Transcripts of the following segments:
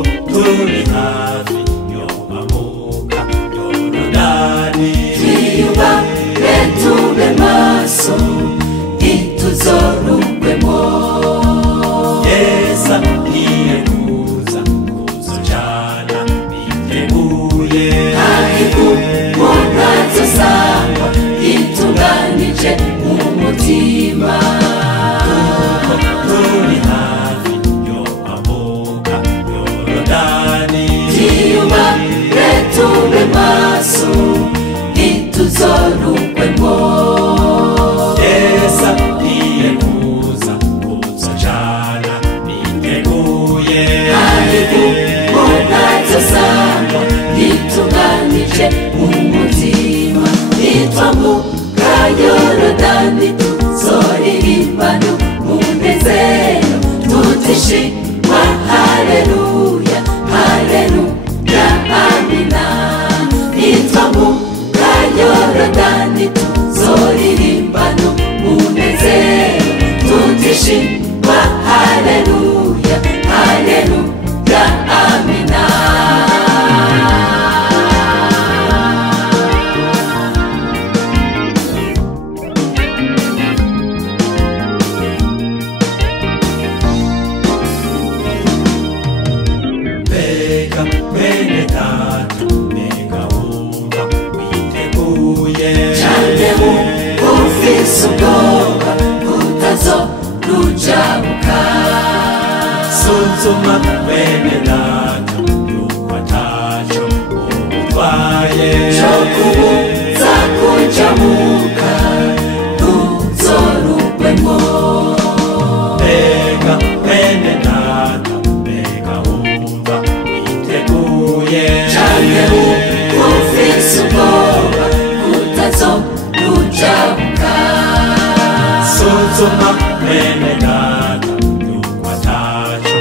turi hafi yo amuka Yorodani twiyubake tube maso ntituzorugwemo Yesu agiye kuza kuzojana biteguye ariko ntazosangwa yitunganije mu mutima turi hafi yo amuka Yorodani twiyubake tube maso ntituzorugwemo Yesu agiye kuza kuzojana biteguye ariko ntazosangwa yitunganije mu mutima nitwambuka Yorodani tuzoririmbana umunezero tutishima haleluya haleluya amina nitwambuka Yorodani tuzoririmbana umunezero tutishima haleluya haleluya amina Mbega mwene data mbega wumva witeguye cyane ufise ubwoba utazorujabuka suzuma mwene data yuko ataco umutwaye cyo kubuza kujabuka ntuzorugwemo mbega mwene data mbega wumva witeguye cyane ufise ubwoba utazorujabuka suzuma mwene data yuko ataco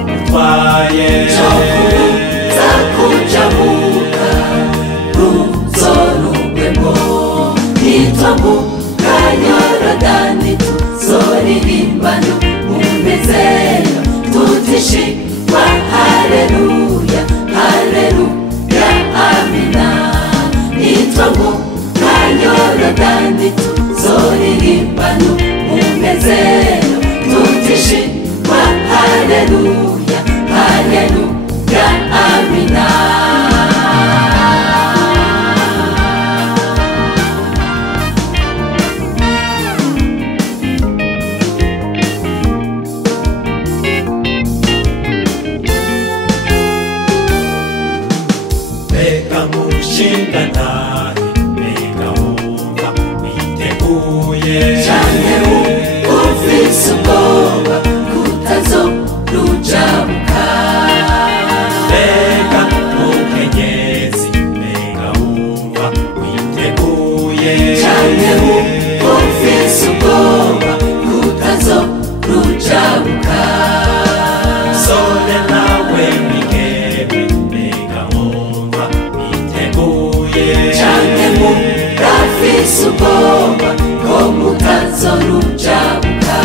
umutwaye cyo kubuza kujabuka ntuzorugwemo nitwambuka Yorodani tuzoririmbana umunezero tutishima haleluya haleluya amina nitwambuka Yorodani tuzoririmbana umunezero tutishima haleluya haleluya amina mbega mushinga ntahe mbega wumva witeguye cyane ufise ubwoba utazorujabuka mbega mukenyezi mbega wumva witeguye cyane ufise ubwoba utazorujabuka sole nawe mwigeme mbega wumva witeguye cyane murafise ubwoba ko mutazorujabuka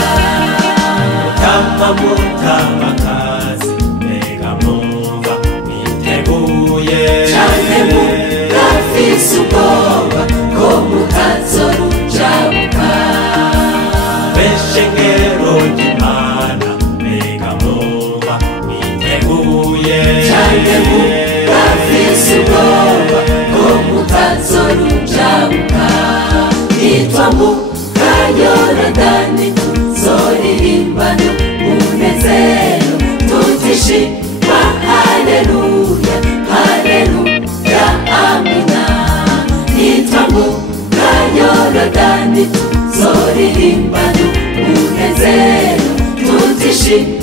mutamakazi mbega mwumva witeguye cyane murafise ubwoba ko mutazorujabuka beshengero ry'Imana mbega mwumva witeguye cyane murafise ubwoba ko mutazorujabuka nitwambuka Yorodani tuzoririmbana umunezero tutishima haleluya haleluya amina nitwambuka Yorodani tuzoririmbana umunezero tutishima